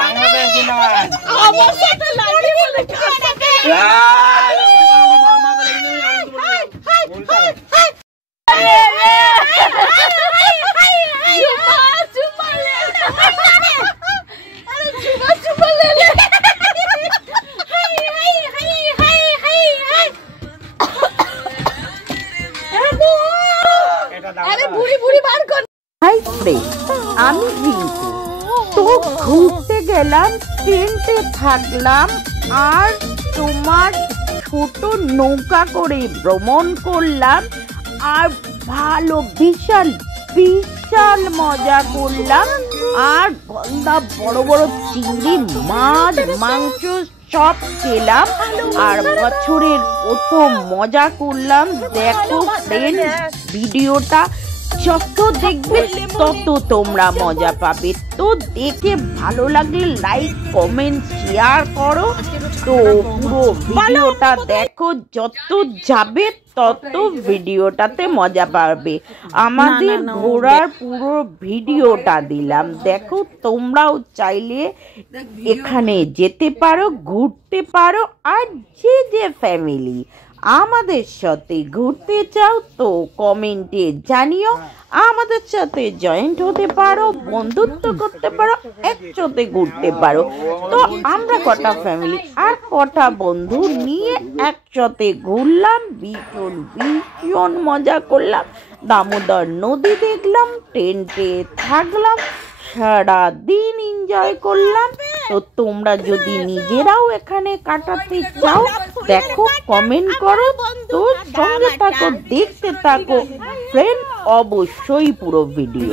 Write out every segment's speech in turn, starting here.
বাংলাদেশ জিন্দাবাদ। আমার সাথে লাগি বলে আমি রিঙ্কু তো ঘুরতে গেলাম, টেন্টে থাকলাম আর তোমার ছোট নৌকা করে ভ্রমণ করলাম আর ভালো বিশাল বিশাল মজা করলাম আর গন্ধা বড় বড় চিংড়ি মাছ মাংস সব খেলাম আর বছরের প্রথম মজা করলাম। দেখো ফ্রেন্ড, ভিডিওটা যত দেখবে তত তোমরা মজা পাবে। তো দেখে ভালো লাগলে লাইক কমেন্ট শেয়ার করো। তো পুরো ভিডিওটা দেখো, যত যাবে তত ভিডিওটাতে মজা পাবে। আমাদের ঘোরার পুরো ভিডিওটা দিলাম, দেখো তোমরাও চাইলে এখানে যেতে পারো, ঘুরতে পারো। আর যে ফ্যামিলি আমাদের সাথে ঘুরতে চাও তো কমেন্টে জানিও, আমাদের সাথে জয়েন্ট হতে পারো, বন্ধুত্ব করতে পারো, একসাথে ঘুরতে পারো। তো আমরা কটা ফ্যামিলি আর কটা বন্ধু নিয়ে একসাথে ঘুরলাম, ভীষণ মজা করলাম। দামোদর নদী দেখলাম, টেন্টে থাকলাম, সারা দিন এনজয় করলাম। তো তোমরা যদি নিজেরাও এখানে কাটাতে চাও দেখো, কমেন্ট করো। তো সঙ্গে থাকো, দেখতে থাকো ফ্রেন্ড, অবশ্যই পুরো ভিডিও।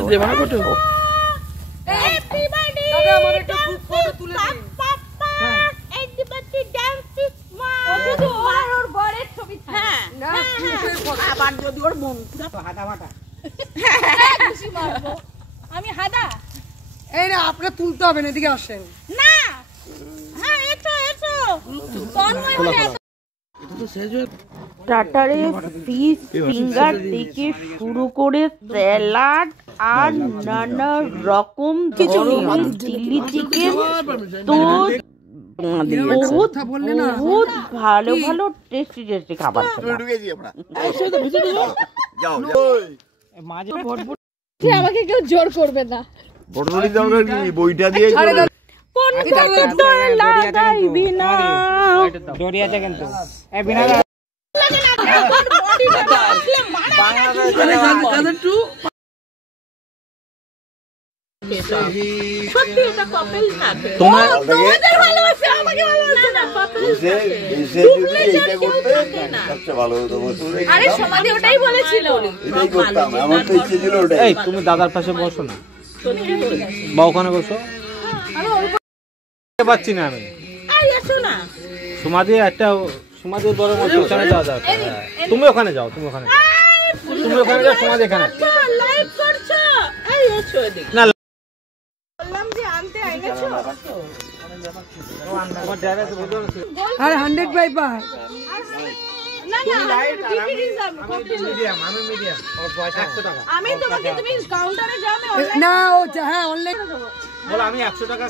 আমি হাদা এই না, আপনাকে তুলতে হবে না, এদিকে আসেন না। হ্যাঁ এসো এসো, স্টার্টারে ফিশ ফিঙ্গার থেকে শুরু করে স্যালাড আর নানা রকম ধরনের চিলি চিকেন, তো বহুত ভালো ভালো টেস্টি খাবার। আমাকে কেউ জোর করবে না। বইটা দিয়ে লাগাইবি না দড়িয়াতে কিন্তু তুমি দাদার পাশে বসো না, বা ওখানে বসো। পাচ্ছি না আমি সমাধি একটা সমাধি বড় ওখানে যাওয়া যাবে। তুমি ওখানে যাও, তুমি ওখানে যাও, সমাধি এখানে না। আর 100 বাই পার আমি তোমাকে, তুমি কাউন্টারে যাও না, ও হ্যাঁ অনলাইন বলো, আমি 100 টাকা।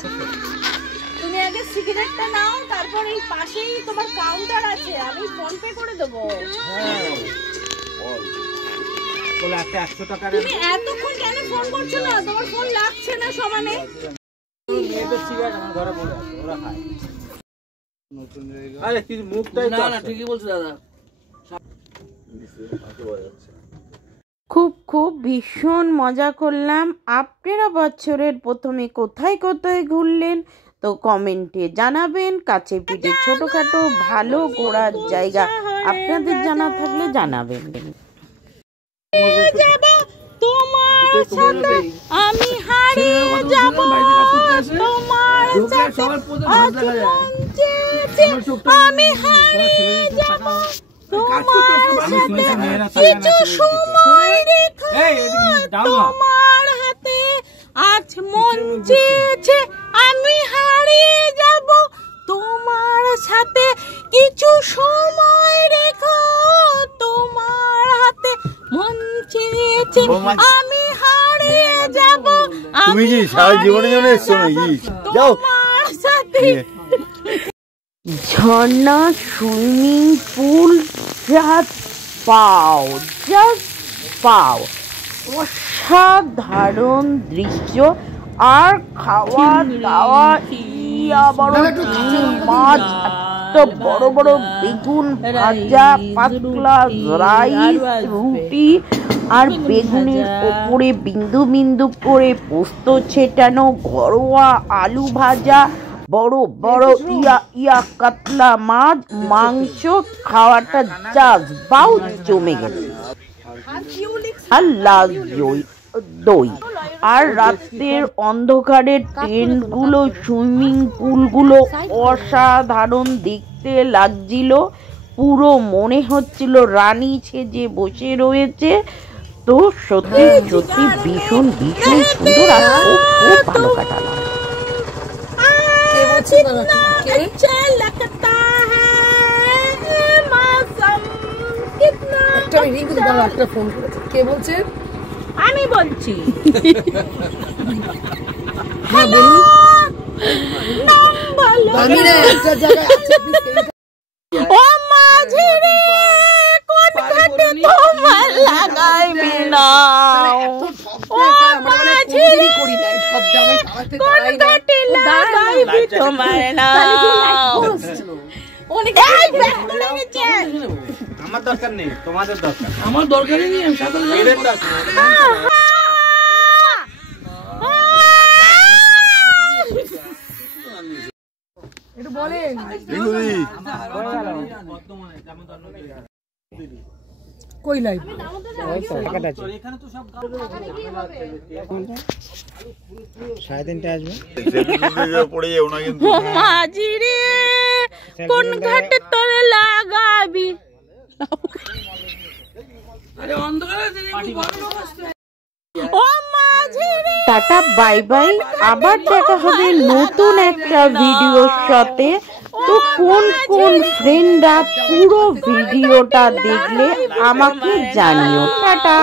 তুমি আগে সিগারেটটা নাও, তারপর এই পাশেই তোমার কাউন্টার আছে, আমি ফোন পে করে দেবো। বলো একটা 100 টাকা। তুমি এতক্ষণ কেন ফোন করছো না? তোমার ফোন লাগছে না সমানে। মেয়েদের সিগারেট আমার ঘরে পড়ে আছে, ওরা খায়। আরে কি মুখটাই না না, ঠিকই বলছো দাদা। খুব ভীষণ মজা করলাম। আপনারা বছরের প্রথমে কোথায় কোথায় ঘুরলেন তো কমেন্টে জানাবেন। কাছে পিঠে ছোটখাটো ভালো ঘোরার জায়গা আপনাদের জানা থাকলে জানাবেন। আমি হারিয়ে যাব তোমার সাথে, আমি হারিয়ে যাব তোমার সাথে, কিছু সময় রেখো তোমার হাতে, আজ মন চেয়েছে আমি হারিয়ে যাব তোমার সাথে, কিছু সময় রেখো তোমার হাতে, মন চেয়েছে আমি হারিয়ে যাব তুমি কি সারা জীবনের জন্য এসছো নাকি? যাও। তোমার সাথে ঝর্ণা, সুইমিং পুল, জাস্ট পাও অসাধারণ দৃশ্য। আর খাওয়া দাওয়া ইয়া বড় মাছ, এত বড় বড় বেগুন ভাজা, পাতলা রাইস, রুটি, আর বেগুনের ওপরে বিন্দু বিন্দু করে পোস্ত ছেটানো, ঘরোয়া আলু ভাজা, বড় বড় ইয়া কাতলা মাছ, মাংস। খাওয়াটা জাস্ট বাউট জমে গেছে। আর লাল দই। আর রাতের অন্ধকারে টেন্টগুলো, সুইমিং পুলগুলো অসাধারণ দেখতে লাগছিল। পুরো মনে হচ্ছিল রানী সেজে বসে রয়েছে। তো সত্যি সত্যি ভীষণ ভীষণ সুন্দর আর খুব খুব ভালো কাটালাম। अच्छा लगता है मौसम कितना। একটা রিং করে দাও, একটা ফোন করেছে। কে বলছে? আমি বলছি। হ্যাঁ বলুন। নাম বলো। আমি না একটা জায়গায় আছি, ও মাঝি রে, কোন ঘাটে তোমার লাগাইবি না। ও মাঝি রে, কোন ঘাটে লাগাইবি তোমার না। আমার দরকার নেই, তোমাদের দরকার। আমার দরকারই নেই, আমি সাথে এদের দরকার। একটু বলেন। কই লাইভ? পড়ে যাও না কিন্তু। ও মাঝি রে, কোন ঘাটে তোরে লাগাবি। ও মাঝি রে। Tata, bye bye. আবার দেখা হবে নতুন একটা ভিডিওর সাথে। তো কোন কোন ফ্রেন্ডরা পুরো ভিডিওটা দেখলে আমাকে জানিও। টাটা।